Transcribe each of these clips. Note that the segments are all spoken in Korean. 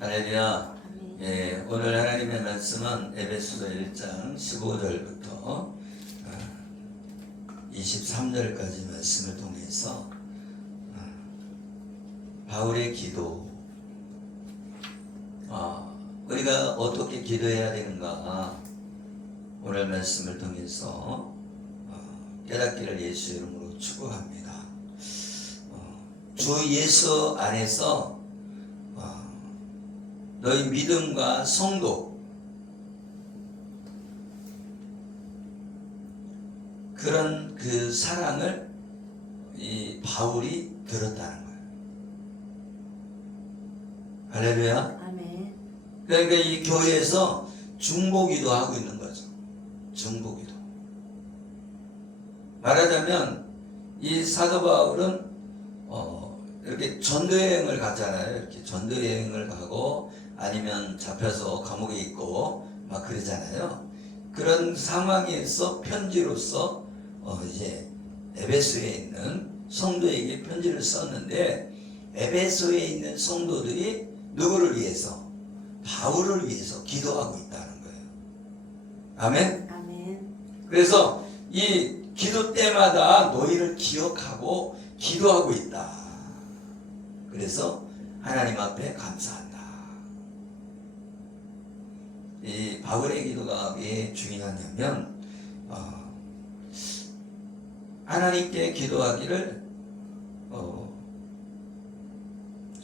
할렐루야. 예, 오늘 하나님의 말씀은 에베소서 1장 15절부터 23절까지 말씀을 통해서 바울의 기도, 우리가 어떻게 기도해야 되는가 오늘 말씀을 통해서 깨닫기를 예수 이름으로 축복합니다. 주 예수 안에서 너희 믿음과 성도, 그런 그 사랑을 이 바울이 들었다는 거예요. 할렐루야. 아멘. 그러니까 이 교회에서 중보기도 하고 있는 거죠. 중보기도. 말하자면 이 사도 바울은 이렇게 전도여행을 가잖아요. 이렇게 전도여행을 가고 아니면 잡혀서 감옥에 있고 막 그러잖아요. 그런 상황에서 편지로서 이제 에베소에 있는 성도에게 편지를 썼는데, 에베소에 있는 성도들이 누구를 위해서? 바울을 위해서 기도하고 있다는 거예요. 아멘? 아멘. 그래서 이 기도 때마다 너희를 기억하고 기도하고 있다. 그래서 하나님 앞에 감사한다. 이 바울의 기도가 왜 중요하냐면 하나님께 기도하기를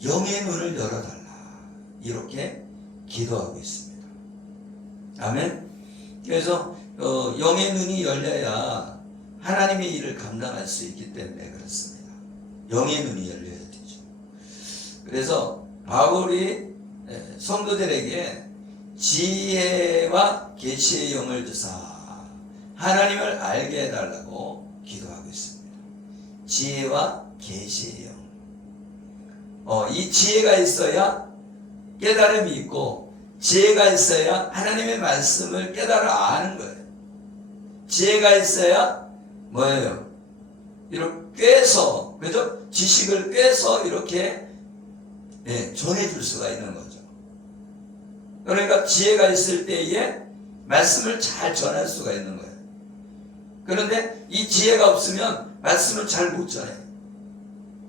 영의 눈을 열어달라, 이렇게 기도하고 있습니다. 아멘. 그래서 영의 눈이 열려야 하나님의 일을 감당할 수 있기 때문에 그렇습니다. 영의 눈이 열려야 되죠. 그래서 바울이 성도들에게 지혜와 계시의 영을 주사 하나님을 알게 해달라고 기도하고 있습니다. 지혜와 계시의 영. 이 지혜가 있어야 깨달음이 있고, 지혜가 있어야 하나님의 말씀을 깨달아 아는 거예요. 지혜가 있어야 뭐예요? 이렇게 꿰서, 그죠? 지식을 꿰서 이렇게 전해줄 수가 있는 거죠. 그러니까 지혜가 있을 때에 말씀을 잘 전할 수가 있는 거예요. 그런데 이 지혜가 없으면 말씀을 잘 못 전해요.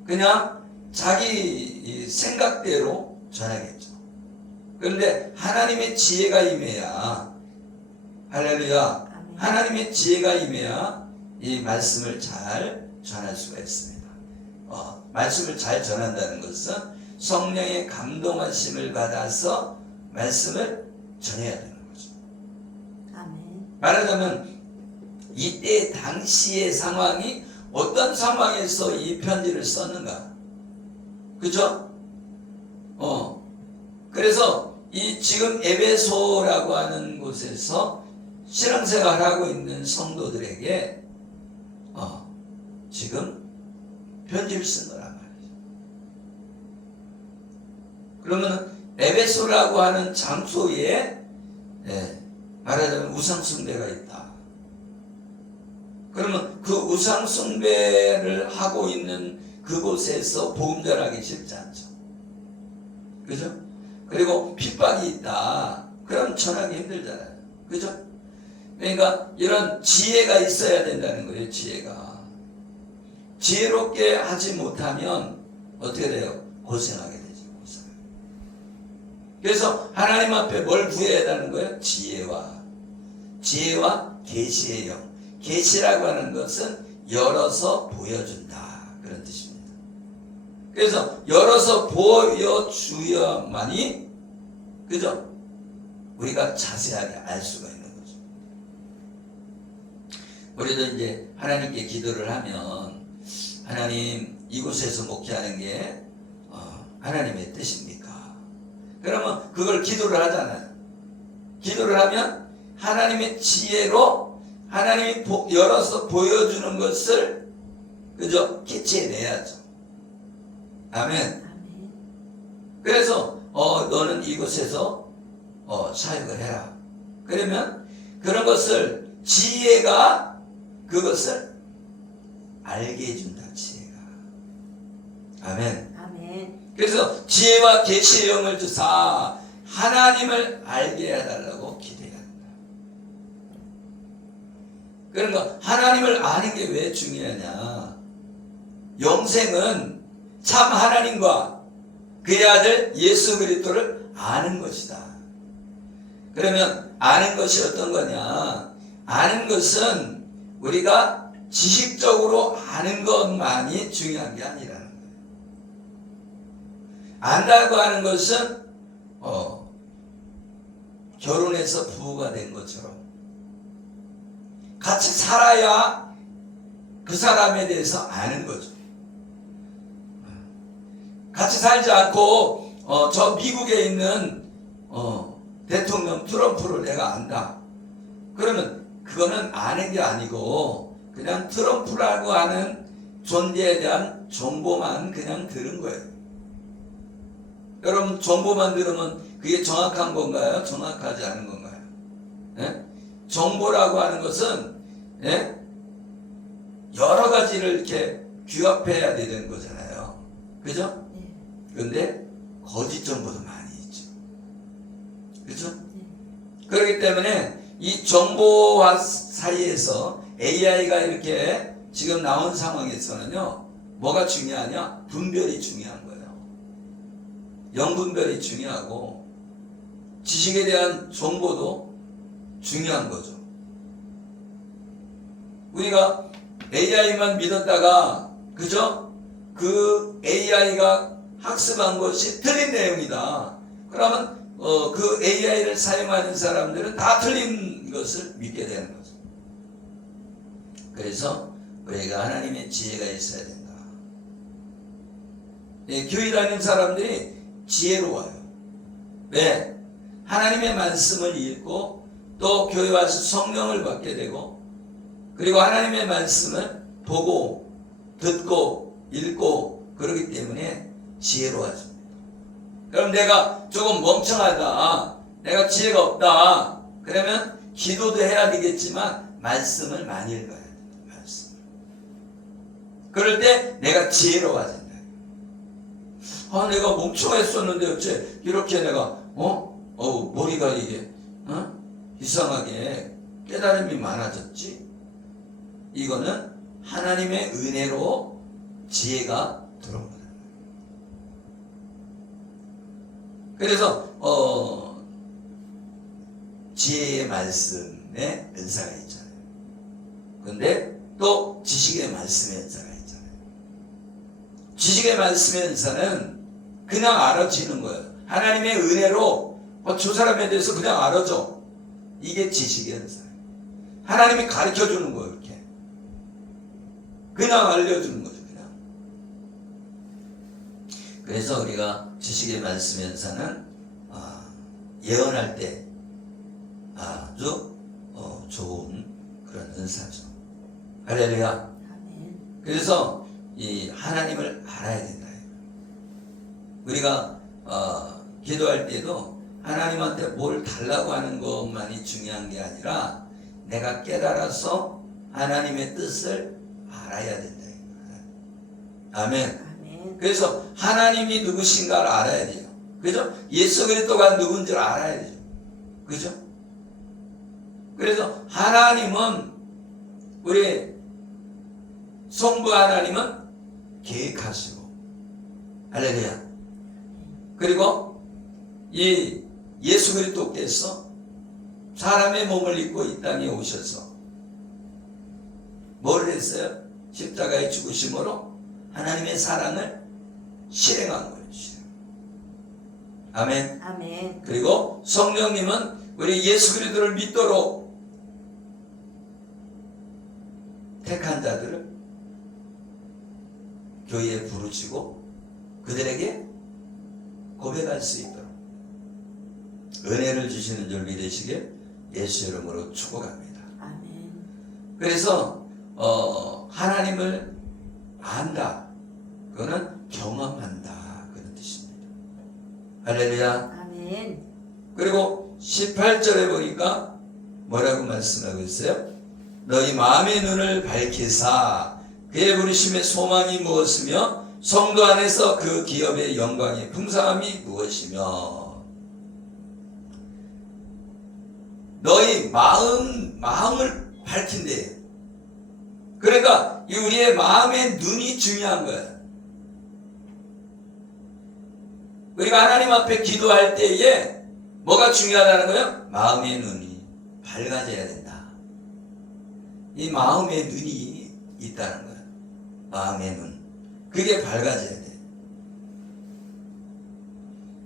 그냥 자기 생각대로 전하겠죠. 그런데 하나님의 지혜가 임해야, 할렐루야, 아멘. 하나님의 지혜가 임해야 이 말씀을 잘 전할 수가 있습니다. 말씀을 잘 전한다는 것은 성령의 감동하심을 받아서 말씀을 전해야 되는 거죠. 아멘. 말하자면 이때 당시의 상황이 어떤 상황에서 이 편지를 썼는가, 그죠? 그래서 이 지금 에베소라고 하는 곳에서 신앙생활하고 있는 성도들에게 지금 편지를 쓴 거란 말이죠. 그러면 에베소라고 하는 장소에 말하자면 우상숭배가 있다. 그러면 그 우상숭배를 하고 있는 그곳에서 복음 전하기 쉽지 않죠. 그죠? 그리고 핍박이 있다. 그럼 전하기 힘들잖아요. 그죠? 그러니까 이런 지혜가 있어야 된다는 거예요. 지혜가. 지혜롭게 하지 못하면 어떻게 돼요? 고생하게 되죠. 그래서 하나님 앞에 뭘 구해야 되는 거예요? 지혜와 계시의 영. 계시라고 하는 것은 열어서 보여준다, 그런 뜻입니다. 그래서 열어서 보여주어야만이, 그죠? 우리가 자세하게 알 수가 있는 거죠. 우리도 이제 하나님께 기도를 하면, 하나님, 이곳에서 목회하는 게 하나님의 뜻입니까? 그러면 그걸 기도를 하잖아요. 기도를 하면 하나님의 지혜로 하나님이 열어서 보여주는 것을, 그죠? 캐치해내야죠. 아멘. 아멘. 그래서 너는 이곳에서 사역을 해라. 그러면 그런 것을 지혜가 그것을 알게 해준다. 지혜가. 아멘. 아멘. 그래서 지혜와 계시의 영을 주사 하나님을 알게 해달라고 기대한다. 그러니까 하나님을 아는 게 왜 중요하냐? 영생은 참 하나님과 그의 아들 예수 그리스도를 아는 것이다. 그러면 아는 것이 어떤 거냐? 아는 것은 우리가 지식적으로 아는 것만이 중요한 게 아니라는 거예요. 안다고 하는 것은 결혼해서 부부가 된 것처럼 같이 살아야 그 사람에 대해서 아는 거죠. 같이 살지 않고 저 미국에 있는 대통령 트럼프를 내가 안다. 그러면 그거는 아는 게 아니고 그냥 트럼프라고 하는 존재에 대한 정보만 그냥 들은 거예요. 여러분 정보만 들으면 그게 정확한 건가요? 정확하지 않은 건가요? 예? 정보라고 하는 것은 예? 여러 가지를 이렇게 규합해야 되는 거잖아요. 그죠? 네. 그런데 거짓 정보도 많이 있죠. 그죠? 네. 그렇기 때문에 이 정보와 사이에서 AI가 이렇게 지금 나온 상황에서는요, 뭐가 중요하냐? 분별이 중요한 거예요. 영분별이 중요하고 지식에 대한 정보도 중요한 거죠. 우리가 AI만 믿었다가 그죠? 그 AI가 학습한 것이 틀린 내용이다. 그러면 그 AI를 사용하는 사람들은 다 틀린 것을 믿게 되는 거죠. 그래서 우리가 하나님의 지혜가 있어야 된다. 예, 교회 다니는 사람들이 지혜로워요. 왜? 하나님의 말씀을 읽고 또 교회 와서 성령을 받게 되고 그리고 하나님의 말씀을 보고 듣고 읽고 그러기 때문에 지혜로워집니다. 그럼 내가 조금 멍청하다, 내가 지혜가 없다, 그러면 기도도 해야 되겠지만 말씀을 많이 읽어야 된다. 말씀. 그럴 때 내가 지혜로워진다. 내가 멍청했었는데 어째 이렇게 내가 머리가 이게 이상하게 깨달음이 많아졌지? 이거는 하나님의 은혜로 지혜가 들어온 거다. 그래서 지혜의 말씀에 은사가 있잖아요. 그런데 또 지식의 말씀에 은사가 있잖아요. 지식의 말씀의 은사는 그냥 알아지는 거예요. 하나님의 은혜로 저 사람에 대해서 그냥 알아줘. 이게 지식의 은사예요. 하나님이 가르쳐 주는 거예요. 이렇게 그냥 알려주는 거죠. 그냥. 그래서 우리가 지식의 말씀의 은사는 예언할 때 아주 좋은 그런 은사죠. 할렐루야. 아멘. 그래서 이 하나님을 알아야 된다. 우리가 기도할 때도 하나님한테 뭘 달라고 하는 것만이 중요한 게 아니라 내가 깨달아서 하나님의 뜻을 알아야 된다. 아멘. 아멘. 그래서 하나님이 누구신가를 알아야 돼요. 그죠? 예수 그리스도가 누군지를 알아야 되죠. 그죠? 그래서 하나님은 우리 성부 하나님은 계획하시고 할렐루야. 그리고 이 예수 그리스도께서 사람의 몸을 입고 이 땅에 오셔서 뭘 했어요? 십자가의 죽으심으로 하나님의 사랑을 실행한 거예요. 아멘. 아멘. 그리고 성령님은 우리 예수 그리스도를 믿도록 택한 자들을 교회에 부르시고 그들에게 고백할 수 있도록 은혜를 주시는 줄 믿으시길 예수 이름으로 축복합니다. 아멘. 그래서 하나님을 안다. 그거는 경험한다. 그런 뜻입니다. 할렐루야. 아멘. 그리고 18절에 보니까 뭐라고 말씀하고 있어요? 너희 마음의 눈을 밝히사 그의 부르심의 소망이 무엇이며 성도 안에서 그 기업의 영광의 풍성함이 무엇이며 너희 마음을 밝힌대. 그러니까 우리의 마음의 눈이 중요한 거야. 우리가 하나님 앞에 기도할 때에 뭐가 중요하다는 거예요? 마음의 눈이 밝아져야 된다. 이 마음의 눈이 있다는 거야. 마음의 눈. 그게 밝아져야 돼.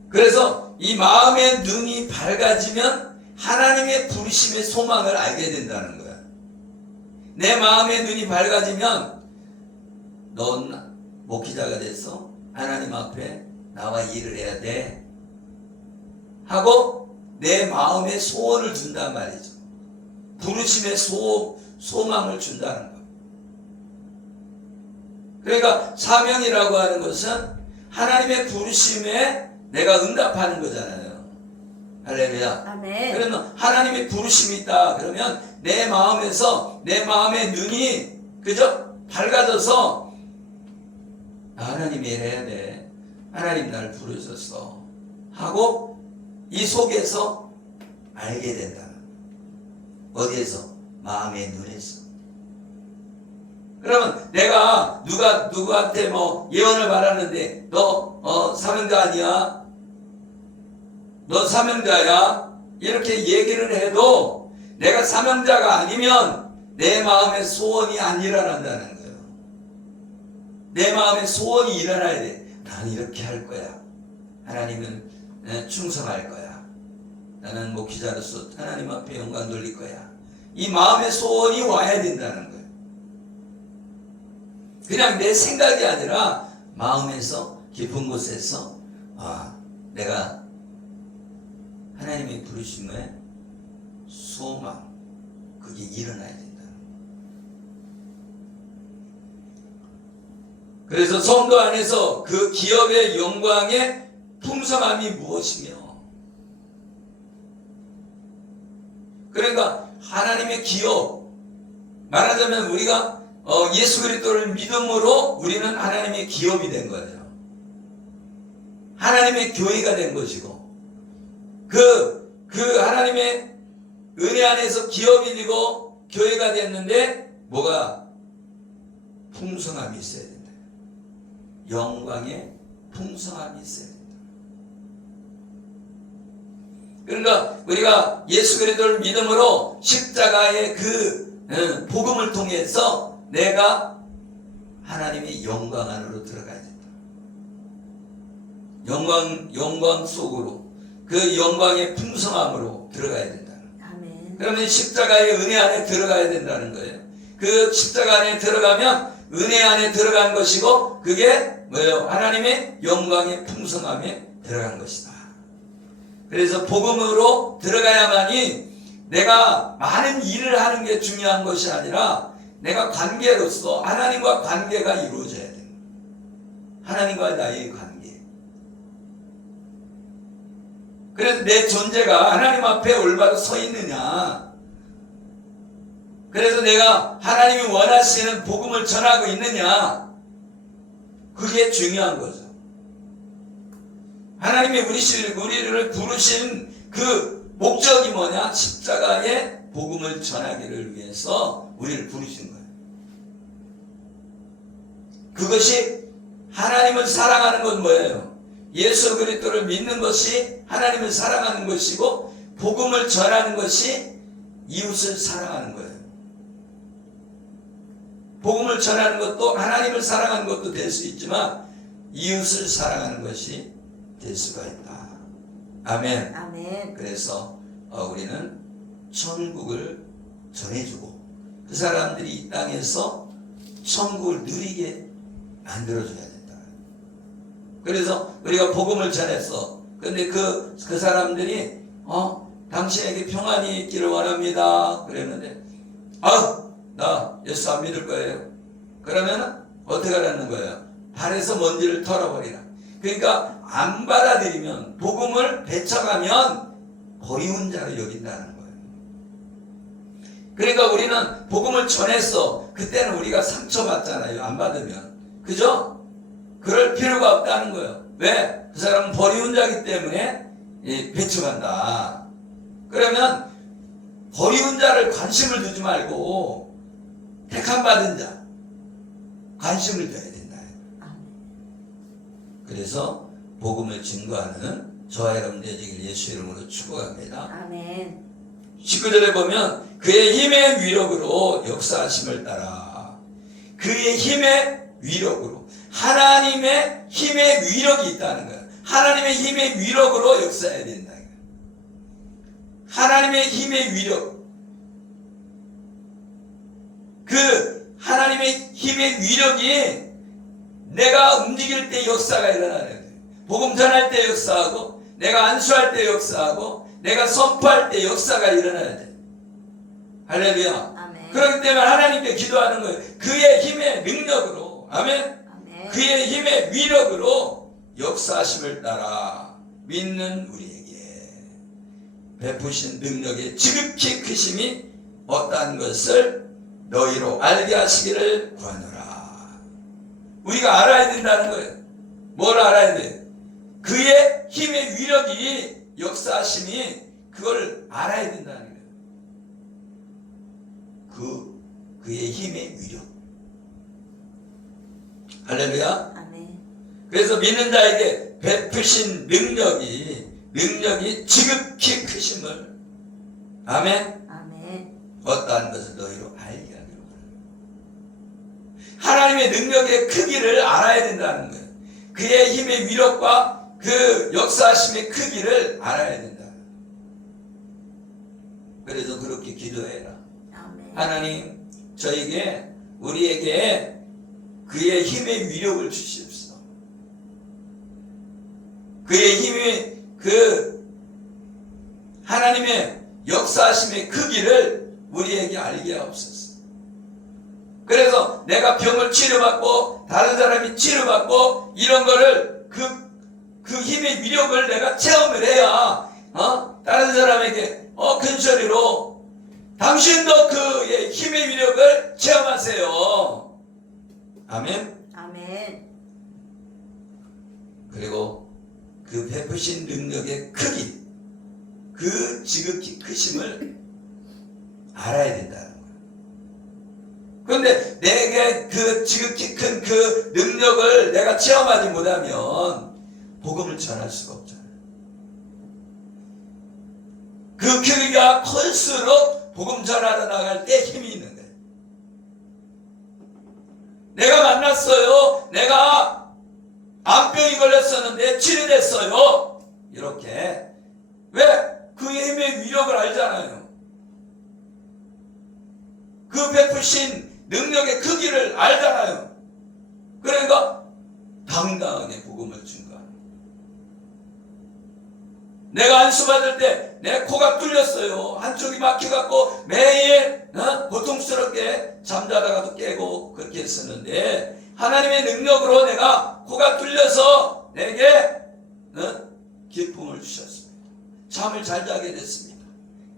그래서 이 마음의 눈이 밝아지면 하나님의 부르심의 소망을 알게 된다는 거야. 내 마음의 눈이 밝아지면 넌 목회자가 돼서 하나님 앞에 나와 일을 해야 돼 하고 내 마음에 소원을 준단 말이죠. 부르심의 소망을 준다는 거예요. 그러니까 사명이라고 하는 것은 하나님의 부르심에 내가 응답하는 거잖아요. 할렐루야. 아멘. 그러면 하나님의 부르심이 있다 그러면 내 마음에서 내 마음의 눈이 그죠? 밝아져서 하나님이 해야 돼. 하나님 나를 부르셨어 하고 이 속에서 알게 된다는 거예요. 어디에서? 마음의 눈에서. 그러면 내가 누구한테 뭐 예언을 받았는데 너 사명자 아니야? 너 사명자야? 이렇게 얘기를 해도 내가 사명자가 아니면 내 마음의 소원이 안 일어난다는 거예요. 내 마음의 소원이 일어나야 돼. 나는 이렇게 할 거야. 하나님은 충성할 거야. 나는 목회자로서 하나님 앞에 영광 돌릴 거야. 이 마음의 소원이 와야 된다는 거예요. 그냥 내 생각이 아니라 마음에서 깊은 곳에서 내가 하나님의 부르심의 소망 그게 일어나야 된다. 그래서 성도 안에서 그 기업의 영광의 풍성함이 무엇이며 그러니까 하나님의 기업 말하자면 우리가 예수 그리스도를 믿음으로 우리는 하나님의 기업이 된 거예요. 하나님의 교회가 된 것이고 그 하나님의 은혜 안에서 기업이 되고 교회가 됐는데 뭐가 풍성함이 있어야 된다. 영광의 풍성함이 있어야 된다. 그러니까 우리가 예수 그리스도를 믿음으로 십자가의 그 복음을 통해서 내가 하나님의 영광 안으로 들어가야 된다. 영광 속으로 그 영광의 풍성함으로 들어가야 된다. 아멘. 그러면 십자가의 은혜 안에 들어가야 된다는 거예요. 그 십자가 안에 들어가면 은혜 안에 들어간 것이고 그게 뭐예요? 하나님의 영광의 풍성함에 들어간 것이다. 그래서 복음으로 들어가야만이 내가 많은 일을 하는 게 중요한 것이 아니라 내가 관계로서 하나님과 관계가 이루어져야 됩니다. 하나님과 나의 관계. 그래서 내 존재가 하나님 앞에 올바로 서 있느냐. 그래서 내가 하나님이 원하시는 복음을 전하고 있느냐. 그게 중요한 거죠. 하나님이 우리를 부르신 그 목적이 뭐냐? 십자가의 복음을 전하기를 위해서 우리를 부르신 거예요. 그것이 하나님을 사랑하는 건 뭐예요? 예수 그리스도를 믿는 것이 하나님을 사랑하는 것이고 복음을 전하는 것이 이웃을 사랑하는 거예요. 복음을 전하는 것도 하나님을 사랑하는 것도 될 수 있지만 이웃을 사랑하는 것이 될 수가 있다. 아멘. 아멘. 그래서 우리는 천국을 전해주고 그 사람들이 이 땅에서 천국을 누리게 만들어줘야 된다. 그래서 우리가 복음을 전했어. 근데 그 사람들이 당신에게 평안이 있기를 원합니다. 그랬는데 나 예수 안 믿을 거예요. 그러면 어떻게 하라는 거예요? 발에서 먼지를 털어버리라. 그러니까 안 받아들이면 복음을 배척하면 버리운 자로 여긴다는 거예요. 그러니까 우리는 복음을 전했어. 그때는 우리가 상처받잖아요. 안 받으면. 그죠? 그럴 필요가 없다는 거예요. 왜? 그 사람은 버리운 자기 때문에 배척한다. 그러면 버리운 자를 관심을 두지 말고 택함 받은 자 관심을 둬야 된다. 그래서 복음을 증거하는 저와 여러분 되시길 예수 이름으로 축복합니다. 아멘. 19절에 보면 그의 힘의 위력으로 역사하심을 따라 그의 힘의 위력으로 하나님의 힘의 위력이 있다는 거예요. 하나님의 힘의 위력으로 역사해야 된다. 하나님의 힘의 위력, 그 하나님의 힘의 위력이 내가 움직일 때 역사가 일어나야 돼. 복음 전할 때 역사하고 내가 안수할 때 역사하고 내가 선포할 때 역사가 일어나야 돼. 할렐루야. 아멘. 그렇기 때문에 하나님께 기도하는 거예요. 그의 힘의 능력으로, 아멘. 아멘. 그의 힘의 위력으로 역사하심을 따라 믿는 우리에게 베푸신 능력의 지극히 크심이 어떠한 것을 너희로 알게 하시기를 구하노라. 우리가 알아야 된다는 거예요. 뭘 알아야 돼? 그의 힘의 위력이 역사하심이 그걸 알아야 된다는 거예요. 그의 힘의 위력. 할렐루야. 아멘. 그래서 믿는 자에게 베푸신 능력이 지극히 크심을 아멘. 아멘. 어떠한 것을 너희로 알게 하기로 하나님의 능력의 크기를 알아야 된다는 거예요. 그의 힘의 위력과 그 역사하심의 크기를 알아야 된다. 그래서 그렇게 기도해라. 아멘. 하나님 우리에게 그의 힘의 위력을 주십시오. 그의 힘이 하나님의 역사하심의 크기를 우리에게 알게 하옵소서. 그래서 내가 병을 치료받고 다른 사람이 치료받고 이런 거를 그 힘의 위력을 내가 체험을 해야 다른 사람에게 큰 소리로 당신도 그의 힘의 위력을 체험하세요. 아멘. 아멘. 그리고 그 베푸신 능력의 크기, 그 지극히 크심을 알아야 된다는 거예요. 그런데 내게 그 지극히 큰 그 능력을 내가 체험하지 못하면 복음을 전할 수가 없잖아요. 그 크기가 클수록 복음 전하러 나갈 때 힘이 있는 거예요. 내가 만났어요. 내가 암병이 걸렸었는데 치료됐어요. 이렇게. 왜? 그의 힘의 위력을 알잖아요. 그 베푸신 능력의 크기를 알잖아요. 그러니까 당당하게 복음을 증거하는 거예요. 내가 안수받을 때 내 코가 뚫렸어요. 한쪽이 막혀갖고 매일 고통스럽게 잠자다가도 깨고 그렇게 했었는데 하나님의 능력으로 내가 코가 뚫려서 내게 기쁨을 주셨습니다. 잠을 잘 자게 됐습니다.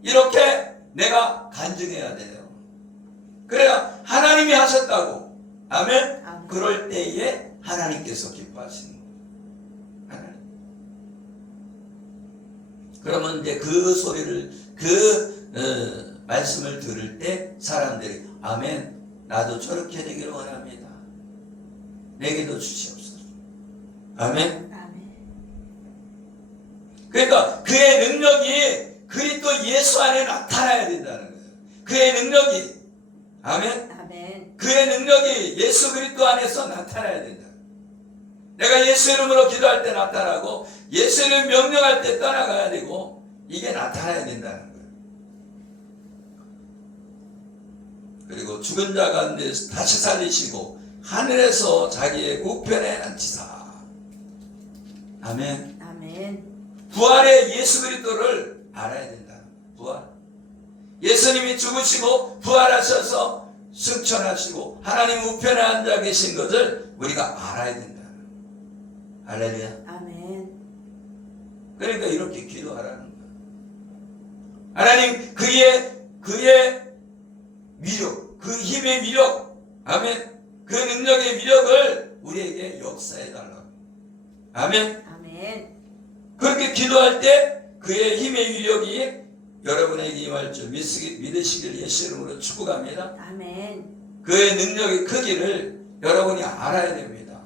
이렇게 내가 간증해야 돼요. 그래야 하나님이 하셨다고. 아멘. 아멘. 그럴 때에 하나님께서 기뻐하시는 거예요. 하나님. 그러면 이제 그 소리를 말씀을 들을 때 사람들이 아멘. 나도 저렇게 되기를 원합니다. 내게도 주시옵소서. 아멘. 아멘. 그러니까 그의 능력이 그리스도 예수 안에 나타나야 된다는 거예요. 그의 능력이 아멘. 아멘. 그의 능력이 예수 그리스도 안에서 나타나야 된다. 내가 예수 이름으로 기도할 때 나타나고 예수 이름 명령할 때 떠나가야 되고 이게 나타나야 된다는 거예요. 그리고 죽은 자 가운데서 다시 살리시고 하늘에서 자기의 우편에 앉히사. 아멘. 아멘. 부활의 예수 그리스도를 알아야 된다. 부활. 예수님이 죽으시고 부활하셔서 승천하시고 하나님 우편에 앉아 계신 것을 우리가 알아야 된다. 할렐루야. 아멘. 그러니까 이렇게 기도하라는 거야. 하나님 그의 위력, 그 힘의 위력, 아멘. 그 능력의 위력을 우리에게 역사해 달라고. 아멘. 아멘. 그렇게 기도할 때 그의 힘의 위력이 여러분에게 임할 줄 믿으시길 예수 이름으로 축복합니다. 아멘. 그의 능력의 크기를 여러분이 알아야 됩니다.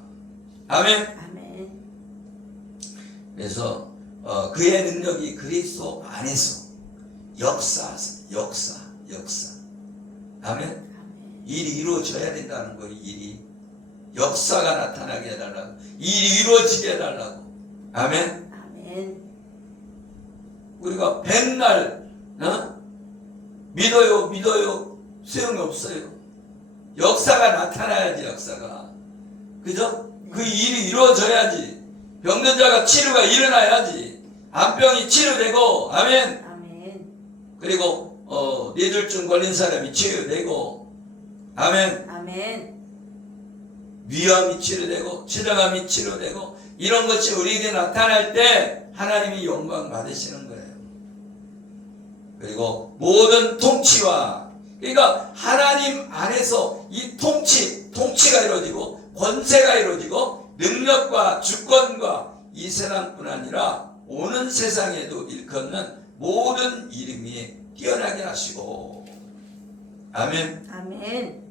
아멘. 아멘. 그래서 그의 능력이 그리스도 안에서 역사. 아멘. 아멘. 일이 이루어져야 된다는 거예요. 일이 역사가 나타나게 해달라고, 일이 이루어지게 해달라고. 아멘. 아멘. 우리가 백날 믿어요 소용이 없어요. 역사가 나타나야지. 역사가, 그죠? 그 일이 이루어져야지. 병든 자가 치료가 일어나야지. 암병이 치료되고. 아멘. 아멘. 그리고 뇌졸중 걸린 사람이 치료되고. 아멘. 아멘. 위암이 치료되고 췌장암이 치료되고, 이런 것이 우리에게 나타날 때 하나님이 영광 받으시는 거예요. 그리고 모든 통치와, 그러니까 하나님 안에서 이 통치가 이루어지고 권세가 이루어지고 능력과 주권과 이 세상뿐 아니라 오는 세상에도 일컫는 모든 이름이 뛰어나게 하시고. 아멘. 아멘.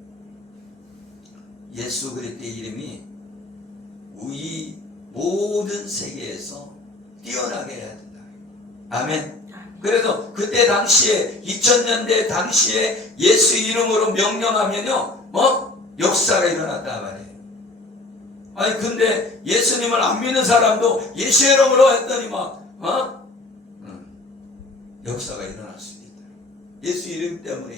예수 그리스도의 이름이 우리 모든 세계에서 뛰어나게 해야 된다. 아멘. 그래서 그때 당시에 2000년대 당시에 예수 이름으로 명령하면요 역사가 일어났단 말이에요. 아니 근데 예수님을 안 믿는 사람도 예수 이름으로 했더니 역사가 일어날 수 있다. 예수 이름 때문에.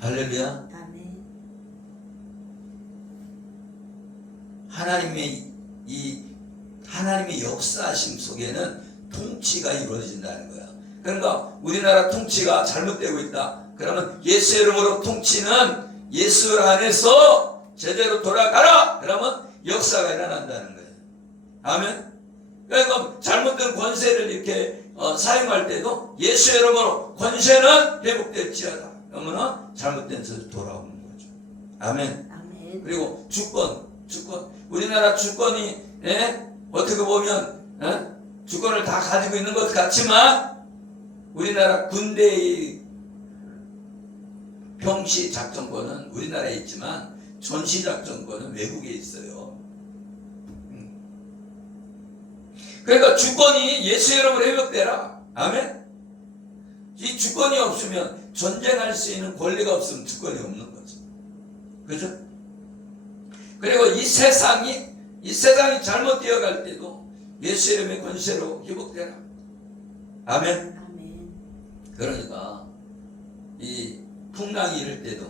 할렐루야. 아멘. 하나님의 역사하심 속에는 통치가 이루어진다는 거야. 그러니까 우리나라 통치가 잘못되고 있다. 그러면 예수 이름으로 통치는 예수 안에서 제대로 돌아가라. 그러면 역사가 일어난다는 거예요. 아멘. 그러니까 잘못된 권세를 이렇게 사용할 때도 예수 이름으로 권세는 회복될지어다. 그러면 잘못된 것을 돌아오는 거죠. 아멘. 아멘. 그리고 주권. 우리나라 주권이 어떻게 보면 주권을 다 가지고 있는 것 같지만, 우리나라 군대의 평시 작전권은 우리나라에 있지만 전시 작전권은 외국에 있어요. 그러니까 주권이 예수 이름으로 회복되라. 아멘. 이 주권이 없으면, 전쟁할 수 있는 권리가 없으면 주권이 없는 거죠. 그죠? 그리고 이 세상이 잘못 되어갈 때도 예수 이름의 권세로 회복되라. 아멘. 아멘. 그러니까 이 풍랑이 이럴 때도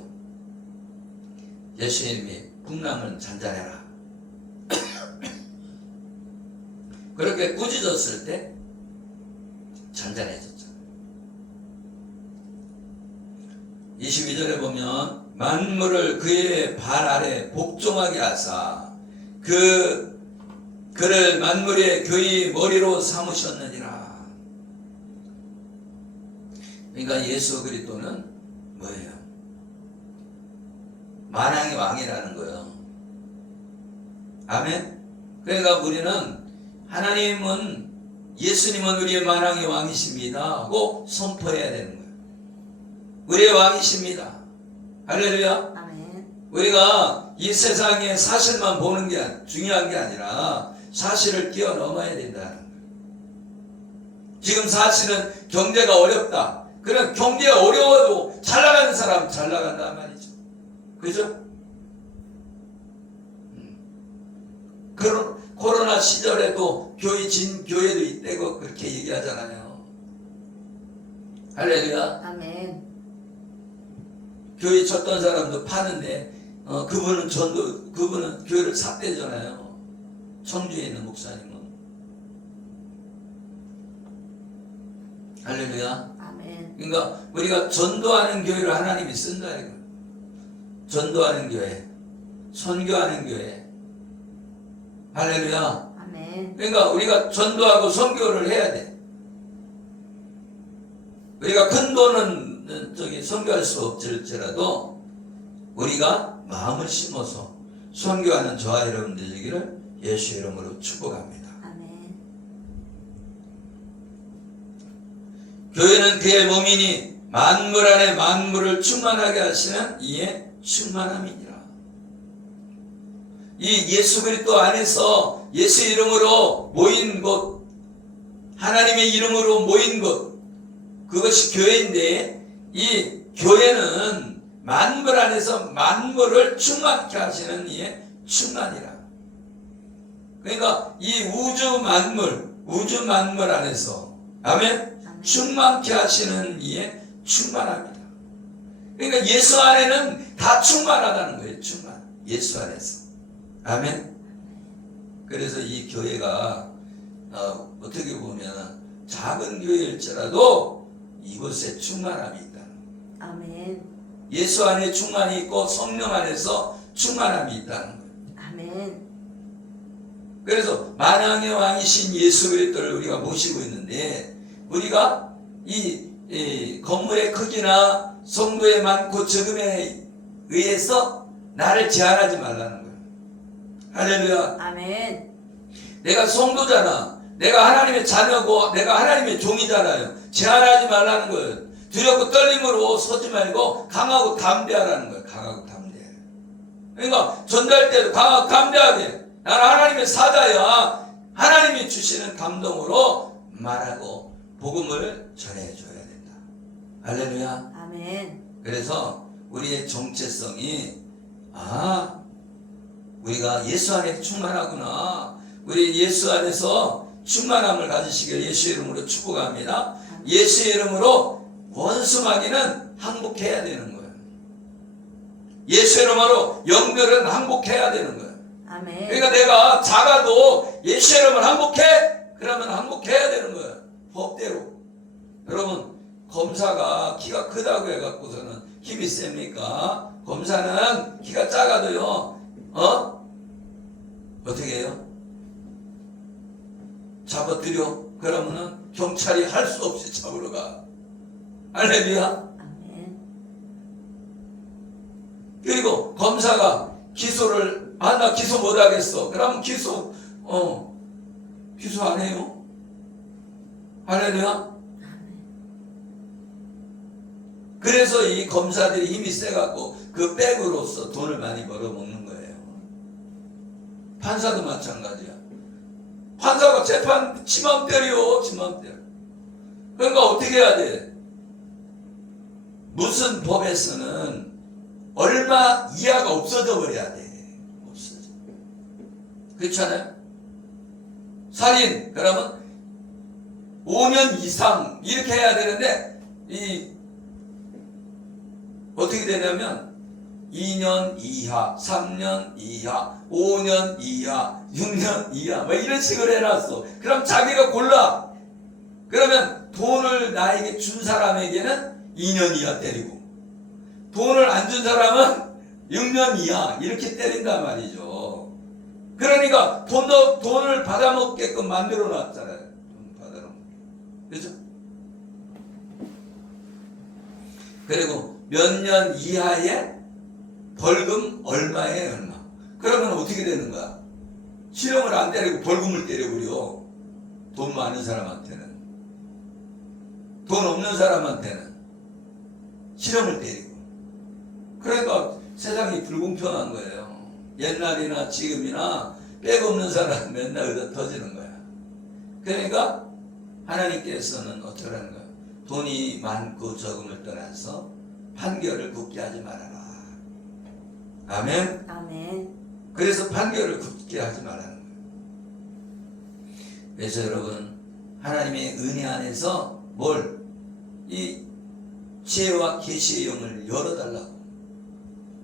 예수 이름이 풍랑을 잔잔해라. 그렇게 꾸짖었을 때 잔잔해졌죠. 22절에 보면 만물을 그의 발 아래 복종하게 하사 그를 만물의 교의 머리로 삼으셨느니라. 그러니까 예수 그리스도는 뭐예요? 만왕의 왕이라는 거예요. 아멘. 그러니까 우리는 예수님은 우리의 만왕의 왕이십니다 하고 선포해야 되는 거예요. 우리의 왕이십니다. 할렐루야. 아멘. 우리가 이 세상의 사실만 보는 게 중요한 게 아니라 사실을 뛰어넘어야 된다는 거예요. 지금 사실은 경제가 어렵다. 그럼 경제가 어려워도 잘 나가는 사람 잘 나간단 말이죠. 그죠? 코로나 시절에도 교회도 있대고 그렇게 얘기하잖아요. 할렐루야. 아멘. 교회 쳤던 사람도 파는데 그분은 교회를 삭대잖아요. 청주에 있는 목사님은. 할렐루야. 아멘. 그러니까 우리가 전도하는 교회를 하나님이 쓴다 이거. 전도하는 교회, 선교하는 교회. 할렐루야. 아멘. 그러니까 우리가 전도하고 선교를 해야 돼. 우리가 큰 돈은 선교할 수 없을지라도 우리가 마음을 심어서 선교하는 저와 여러분들 되기를 예수 이름으로 축복합니다. 아멘. 교회는 그의 몸이니 만물 안에 만물을 충만하게 하시는 이의 충만함이니라. 이 예수 그리스도 안에서 예수 이름으로 모인 곳, 하나님의 이름으로 모인 곳, 그것이 교회인데, 이 교회는 만물 안에서 만물을 충만케 하시는 이의 충만이라. 그러니까 이 우주 만물 안에서, 아멘? 아멘. 충만케 하시는 이의 충만합니다. 그러니까 예수 안에는 다 충만하다는 거예요. 충만. 예수 안에서. 아멘. 그래서 이 교회가 어떻게 보면 작은 교회일지라도 이곳에 충만함이 있다. 아멘. 예수 안에 충만이 있고 성령 안에서 충만함이 있다는 거예요. 아멘. 그래서 만왕의 왕이신 예수 그리스도를 우리가 모시고 있는데, 우리가 이 건물의 크기나 성도의 많고 적음에 의해서 나를 제한하지 말라는 거예요. 할렐루야. 아멘. 내가 성도잖아. 내가 하나님의 자녀고 내가 하나님의 종이잖아요. 제한하지 말라는 거예요. 두렵고 떨림으로 서지 말고 강하고 담대하라는 거예요. 강하고 담대. 그러니까 전달 때도 강하고 담대하게, 나는 하나님의 사자야, 하나님이 주시는 감동으로 말하고 복음을 전해줘야 된다. 할렐루야. 아멘. 그래서 우리의 정체성이, 우리가 예수 안에 충만하구나, 우리 예수 안에서 충만함을 가지시길 예수 이름으로 축복합니다. 예수 이름으로 원수마귀는 항복해야 되는 거예요. 예수 이름으로 영들은 항복해야 되는 거예요. 아멘. 그러니까 내가 작아도 예수 이름을 항복해? 그러면 항복해야 되는 거예요. 법대로. 여러분, 검사가 키가 크다고 해갖고서는 힘이 셉니까? 검사는 키가 작아도요, 어떻게 해요? 잡아들여. 그러면은 경찰이 할 수 없이 잡으러 가. 할렐루야. 아멘. 그리고 검사가 기소를, 나 기소 못하겠어. 그러면 기소 안 해요. 할렐루야. 그래서 이 검사들이 힘이 세갖고 그 백으로서 돈을 많이 벌어먹는 거예요. 판사도 마찬가지야. 판사가 재판 치맘대로요. 치맘대로. 그러니까 어떻게 해야 돼? 무슨 법에서는 얼마 이하가 없어져 버려야 돼. 없어져. 그렇잖아요? 살인, 그러면 5년 이상 이렇게 해야 되는데, 어떻게 되냐면 2년 이하, 3년 이하, 5년 이하, 6년 이하 뭐 이런 식으로 해놨어. 그럼 자기가 골라. 그러면 돈을 나에게 준 사람에게는 2년 이하 때리고, 돈을 안 준 사람은 6년 이하 이렇게 때린단 말이죠. 그러니까 돈을 받아먹게끔 만들어 놨잖아요. 돈 받아먹게. 그렇죠? 그리고 몇 년 이하의 벌금 얼마에 얼마. 그러면 어떻게 되는 거야? 실형을 안 때리고 벌금을 때려버려. 돈 많은 사람한테는. 돈 없는 사람한테는 실형을 때리고. 그러니까 세상이 불공평한 거예요. 옛날이나 지금이나 백 없는 사람 맨날 얻어 터지는 거야. 그러니까 하나님께서는 어떻게 하는 거야? 돈이 많고 적음을 떠나서 판결을 굳게 하지 말아라. 아멘. 아멘. 그래서 판결을 굳게 하지 말라는 거예요. 그래서 여러분, 하나님의 은혜 안에서 이 지혜와 계시의 영을 열어달라고.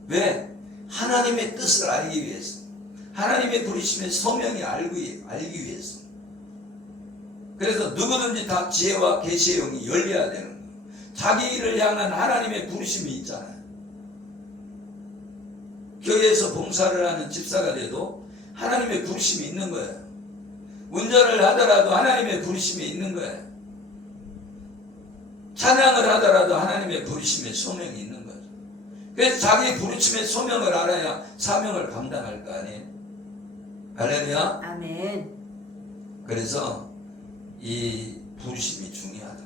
왜? 하나님의 뜻을 알기 위해서. 하나님의 부르심의 소명이 알기 위해서. 그래서 누구든지 다 지혜와 계시의 영이 열려야 되는 거예요. 자기를 향한 하나님의 부르심이 있잖아요. 교회에서 봉사를 하는 집사가 돼도 하나님의 부르심이 있는 거예요. 운전을 하더라도 하나님의 부르심이 있는 거예요. 찬양을 하더라도 하나님의 부르심의 소명이 있는 거죠. 그래서 자기 부르심의 소명을 알아야 사명을 감당할 거 아니에요. 할렐루야. 아멘. 그래서 이 부르심이 중요하다.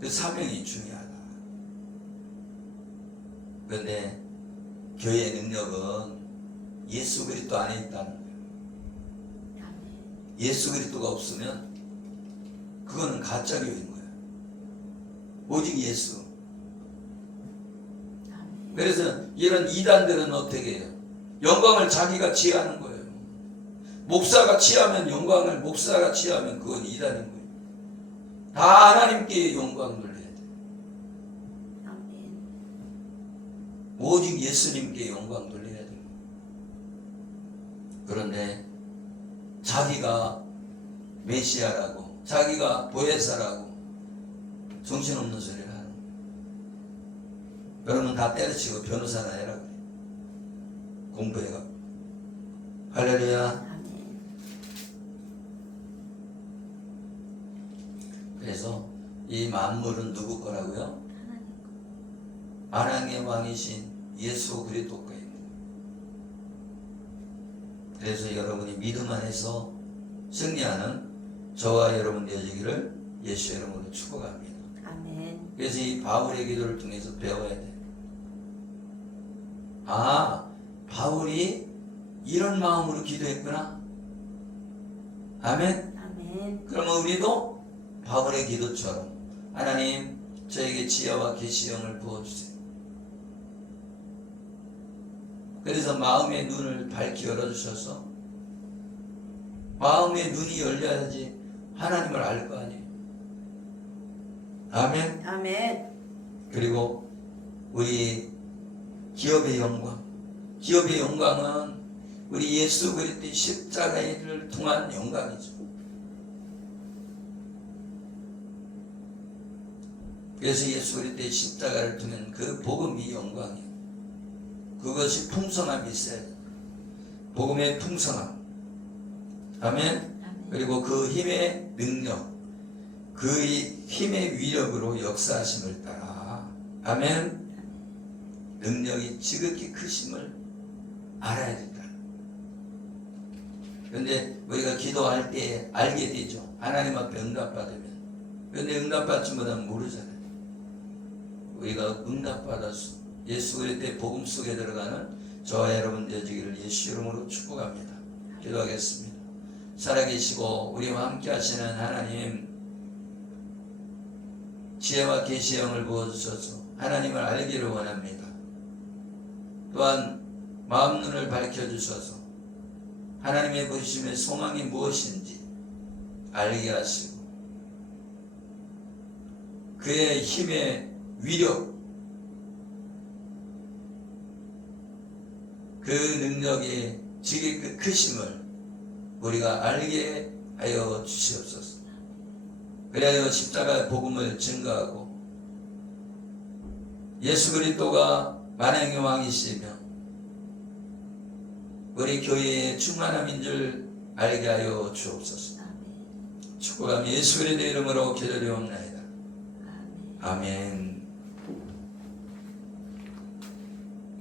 그 사명이 중요하다. 그런데 교회의 능력은 예수 그리스도 안에 있다는 거예요. 예수 그리스도가 없으면 그거는 가짜 교회인 거예요. 오직 예수. 그래서 이런 이단들은 어떻게 해요? 영광을 자기가 취하는 거예요. 목사가 취하면 영광을 목사가 취하면 그건 이단인 거예요. 다 하나님께 영광 돌려야 돼요. 아멘. 오직 예수님께 영광 돌려야 돼요. 그런데 자기가 메시아라고 자기가 보혜사라고 정신없는 소리를 하는 거예요. 여러분 다 때려치고 변호사나 해라 그래요. 공부해가. 할렐루야. 아멘. 그래서 이 만물은 누구 거라고요? 하나님. 만왕의 왕이신 예수 그리스도 거예요. 그래서 여러분이 믿음 안에서 승리하는 저와 여러분 되시기를 예수 이름으로 축복합니다. 아멘. 그래서 이 바울의 기도를 통해서 배워야 돼요. 아, 바울이 이런 마음으로 기도했구나. 아멘. 아멘. 그러면 우리도 바울의 기도처럼 하나님 저에게 지혜와 계시형을 부어주세요. 그래서 마음의 눈을 밝히 열어주셔서 마음의 눈이 열려야지 하나님을 알 거 아니에요. 아멘. 아멘. 그리고 우리 기업의 영광, 기업의 영광은 우리 예수 그리스도의 십자가를 통한 영광이죠. 그래서 예수 그리스도의 십자가를 통한 그 복음이 영광이에요. 그것이 풍성함이 있어야 돼요. 복음의 풍성함. 아멘. 아멘. 그리고 그 힘의 능력, 그 힘의 위력으로 역사하심을 따라 아멘. 능력이 지극히 크심을 알아야 된다. 그런데 우리가 기도할 때 알게 되죠. 하나님 앞에 응답받으면. 그런데 응답받지 못하면 모르잖아요. 우리가 응답받았어. 예수 그리스도의 복음 속에 들어가는 저와 여러분 되시기를 예수 이름으로 축복합니다. 기도하겠습니다. 살아계시고 우리와 함께 하시는 하나님, 지혜와 계시의 영을 부어주셔서 하나님을 알기를 원합니다. 또한 마음 눈을 밝혀주셔서 하나님의 부르심의 소망이 무엇인지 알게 하시고 그의 힘의 위력, 그 능력의 지극히 크심을 우리가 알게 하여 주시옵소서. 그래야 십자가 복음을 증거하고 예수 그리스도가 만왕의 왕이시며 우리 교회의 충만함인 줄 알게 하여 주옵소서. 축복하며 예수 그리스도의 이름으로 기도드리옵나이다. 아멘.